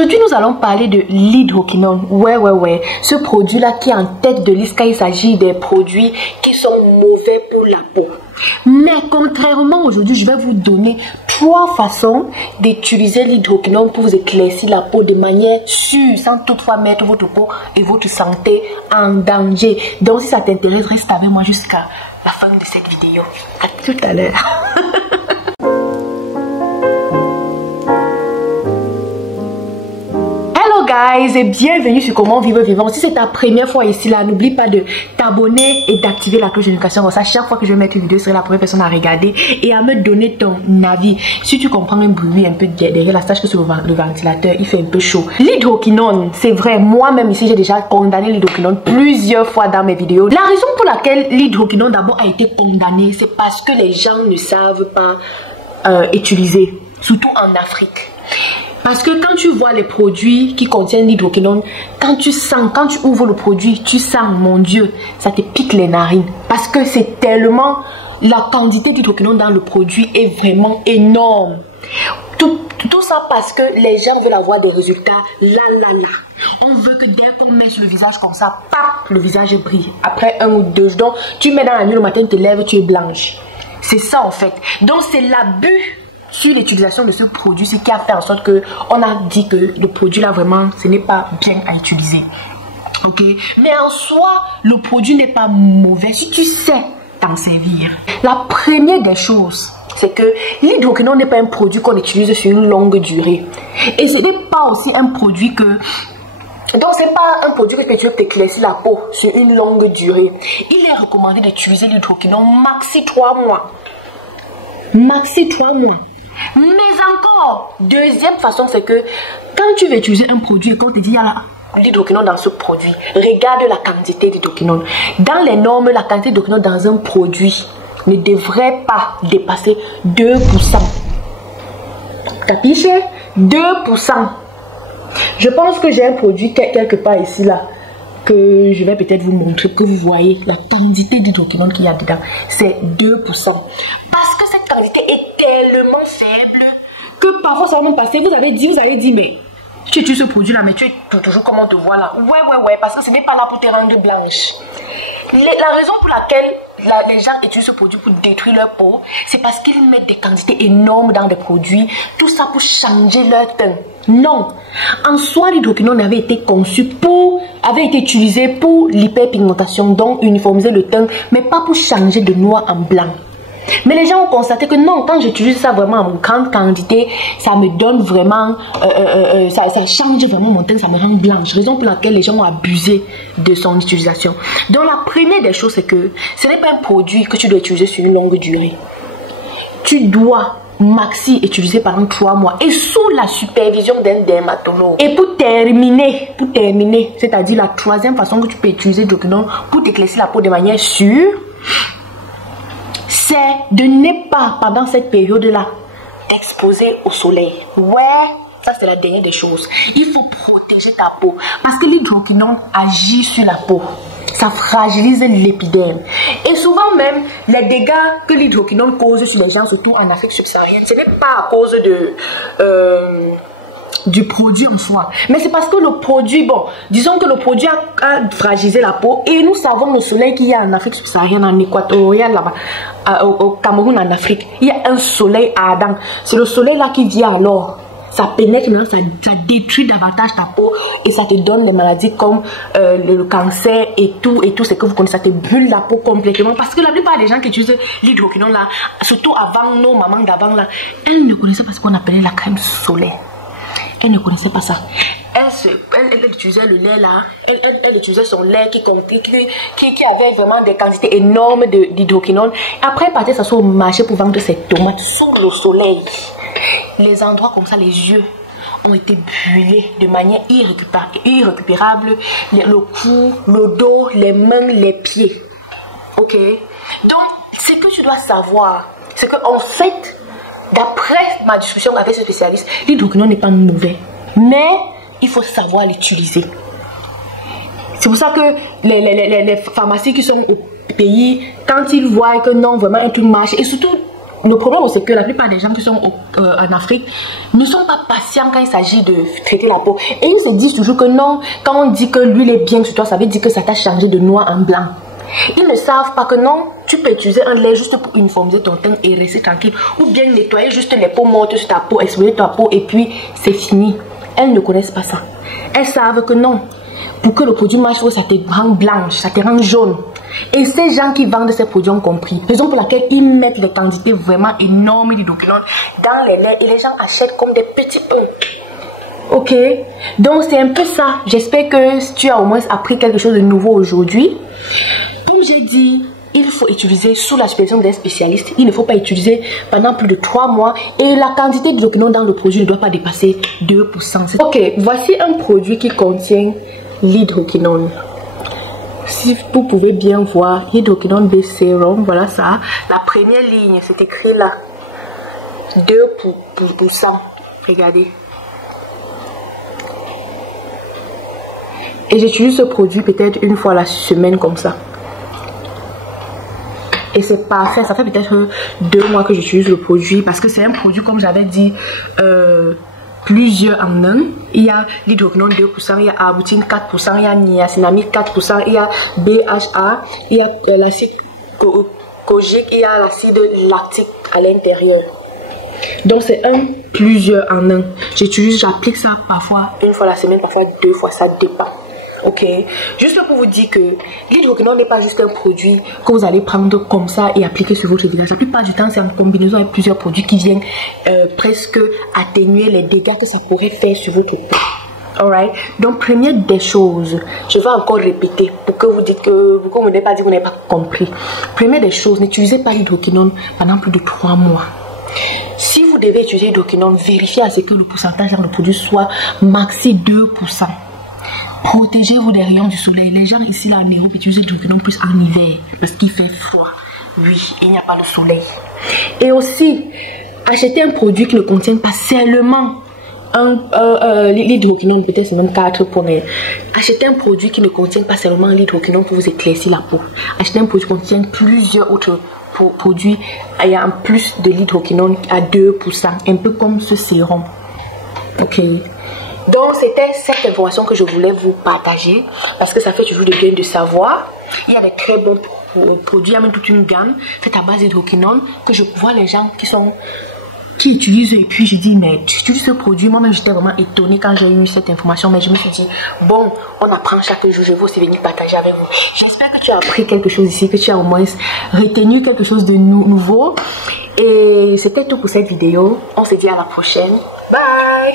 Aujourd'hui, nous allons parler de l'hydroquinone. Ouais. Ce produit-là qui est en tête de liste quand il s'agit des produits qui sont mauvais pour la peau. Mais contrairement aujourd'hui, je vais vous donner 3 façons d'utiliser l'hydroquinone pour vous éclaircir la peau de manière sûre, sans toutefois mettre votre peau et votre santé en danger. Donc si ça t'intéresse, reste avec moi jusqu'à la fin de cette vidéo. À tout à l'heure. Guys, et bienvenue sur Comment Vivre Vivant. Si c'est ta première fois ici, là, n'oublie pas de t'abonner et d'activer la cloche de notification. Comme ça, chaque fois que je vais mettre une vidéo, tu seras la première personne à regarder et à me donner ton avis. Si tu comprends un bruit un peu derrière la sache que sur le ventilateur, il fait un peu chaud. L'hydroquinone, c'est vrai, moi-même ici, j'ai déjà condamné l'hydroquinone plusieurs fois dans mes vidéos. La raison pour laquelle l'hydroquinone d'abord a été condamné, c'est parce que les gens ne savent pas utiliser, surtout en Afrique. Parce que quand tu vois les produits qui contiennent l'hydroquinone, quand tu ouvres le produit, tu sens, mon Dieu, ça te pique les narines. Parce que c'est tellement, la quantité d'hydroquinone dans le produit est vraiment énorme. Tout ça parce que les gens veulent avoir des résultats là. On veut que dès qu'on met sur le visage comme ça, paf, le visage brille. Après 1 ou 2 jours, tu mets dans la nuit, le matin, tu te lèves, tu es blanche. C'est ça en fait. Donc c'est l'abus sur l'utilisation de ce produit, ce qui a fait en sorte que on a dit que le produit là vraiment ce n'est pas bien à utiliser. Ok, mais en soi le produit n'est pas mauvais si tu sais t'en servir. La première des choses, c'est que l'hydroquinone n'est pas un produit qu'on utilise sur une longue durée, et ce n'est pas aussi un produit que donc c'est pas un produit que tu veux t'éclaircir la peau sur une longue durée. Il est recommandé d'utiliser l'hydroquinone maxi 3 mois. Maxi 3 mois. Mais encore, deuxième façon, c'est que quand tu veux utiliser un produit et qu'on te dit il y a l'hydroquinone dans ce produit, regarde la quantité d'hydroquinone. Dans les normes, la quantité d'hydroquinone dans un produit ne devrait pas dépasser 2%. T'as piché 2%. Je pense que j'ai un produit quelque part ici là que je vais peut-être vous montrer, que vous voyez la quantité d'hydroquinone qu'il y a dedans. C'est 2%. Parce que cette quantité est tellement faible que parfois ça va même passer. Vous avez dit, mais tu utilises ce produit là, mais tu es toujours comme on te voit là. Ouais, parce que ce n'est pas là pour te rendre blanche. La raison pour laquelle les gens utilisent ce produit pour détruire leur peau, c'est parce qu'ils mettent des quantités énormes dans des produits, tout ça pour changer leur teint. Non, en soi l'hydroquinone avait été utilisé pour l'hyperpigmentation, donc uniformiser le teint, mais pas pour changer de noir en blanc. Mais les gens ont constaté que non, quand j'utilise ça vraiment en grande quantité, ça me donne vraiment, ça change vraiment mon teint, ça me rend blanche. Raison pour laquelle les gens ont abusé de son utilisation. Donc la première des choses, c'est que ce n'est pas un produit que tu dois utiliser sur une longue durée. Tu dois maxi utiliser pendant 3 mois et sous la supervision d'un dermatologue. Et pour terminer, c'est-à-dire la troisième façon que tu peux utiliser l'hydroquinone pour t'éclaircir la peau de manière sûre, c'est de ne pas, pendant cette période-là, t'exposer au soleil. Ouais, ça c'est la dernière des choses. Il faut protéger ta peau parce que l'hydroquinone agit sur la peau. Ça fragilise l'épiderme. Et souvent même, les dégâts que l'hydroquinone cause sur les gens, surtout en Afrique subsaharienne, ce n'est pas à cause du produit en soi, mais c'est parce que le produit, bon, disons que le produit a fragilisé la peau, et nous savons le soleil qu'il y a en Afrique subsaharienne, en équatorial là-bas, au Cameroun, en Afrique, il y a un soleil ardent. C'est le soleil là qui vient alors, ça pénètre, ça détruit davantage ta peau et ça te donne des maladies comme le cancer et tout ce que vous connaissez, ça te brûle la peau complètement, parce que la plupart des gens qui utilisent l'hydroquinone là, surtout avant, nos mamans d'avant là, elles ne connaissaient pas ce qu'on appelait la crème solaire. Elle ne connaissait pas ça. Elle utilisait le lait là. Elle utilisait son lait qui avait vraiment des quantités énormes d'hydroquinone. Après, elle partait s'asseoir au marché pour vendre ses tomates sous le soleil. Les endroits comme ça, les yeux ont été brûlés de manière irrécupérable. Le cou, le dos, les mains, les pieds. Ok? Donc, ce que tu dois savoir, c'est qu'en fait, d'après ma discussion avec ce spécialiste, l'hydroquinone n'est pas mauvais, mais il faut savoir l'utiliser. C'est pour ça que les pharmacies qui sont au pays, quand ils voient que non, vraiment un truc marche, et surtout le problème, c'est que la plupart des gens qui sont en Afrique ne sont pas patients quand il s'agit de traiter la peau. Et ils se disent toujours que non, quand on dit que l'huile est bien sur toi, ça veut dire que ça t'a changé de noir en blanc. Ils ne savent pas que non, tu peux utiliser un lait juste pour uniformiser ton teint et rester tranquille. Ou bien nettoyer juste les peaux mortes sur ta peau, exfolier ta peau et puis c'est fini. Elles ne connaissent pas ça. Elles savent que non, pour que le produit marche, ça te rend blanche, ça te rend jaune. Et ces gens qui vendent ces produits ont compris. Raison pour laquelle ils mettent des quantités vraiment énormes d'hydroquinone dans les laits et les gens achètent comme des petits pains. Ok, donc c'est un peu ça. J'espère que tu as au moins appris quelque chose de nouveau aujourd'hui. Comme j'ai dit, il faut utiliser sous la supervision des spécialistes. Il ne faut pas utiliser pendant plus de 3 mois. Et la quantité d'hydroquinone dans le produit ne doit pas dépasser 2%. Ok, voici un produit qui contient l'hydroquinone. Si vous pouvez bien voir, hydroquinone B sérum, voilà ça. La première ligne, c'est écrit là. 2%. Regardez. Et j'utilise ce produit peut-être une fois la semaine comme ça. Et c'est parfait. Ça fait peut-être 2 mois que j'utilise le produit. Parce que c'est un produit, comme j'avais dit, plusieurs en un. Il y a l'hydroquinone 2%, il y a arbutin 4%, il y a niacinamide 4%, il y a BHA, il y a l'acide kojique, il y a l'acide lactique à l'intérieur. Donc c'est plusieurs en un. J'applique ça parfois une fois la semaine, parfois 2 fois, ça dépend. Ok, juste pour vous dire que l'hydroquinone n'est pas juste un produit que vous allez prendre comme ça et appliquer sur votre visage. La plupart du temps, c'est en combinaison avec plusieurs produits qui viennent presque atténuer les dégâts que ça pourrait faire sur votre peau. Alright, donc première des choses, je vais encore répéter pour que vous dites que vous n'avez pas dit que vous n'avez pas compris. Première des choses, n'utilisez pas l'hydroquinone pendant plus de 3 mois. Si vous devez utiliser l'hydroquinone, vérifiez à ce que le pourcentage dans le produit soit maxi 2%. Protégez-vous des rayons du soleil. Les gens ici là en Europe utilisent l'hydroquinone plus en hiver parce qu'il fait froid. Oui, il n'y a pas le soleil. Et aussi, achetez un produit qui ne contient pas seulement l'hydroquinone, peut-être c'est même 4 points. Achetez un produit qui ne contient pas seulement l'hydroquinone pour vous éclaircir la peau. Achetez un produit qui contient plusieurs autres produits ayant en plus de l'hydroquinone à 2%, un peu comme ce sérum. Ok. Donc c'était cette information que je voulais vous partager parce que ça fait toujours de bien de savoir. Il y a des très bons produits, il y a même toute une gamme faite à base d'hydroquinone que je vois les gens qui utilisent et puis je dis mais tu utilises ce produit. Moi-même j'étais vraiment étonnée quand j'ai eu cette information, mais je me suis dit bon, on apprend chaque jour, je vais aussi venir partager avec vous. J'espère que tu as appris quelque chose ici, que tu as au moins retenu quelque chose de nouveau. Et c'était tout pour cette vidéo. On se dit à la prochaine. Bye.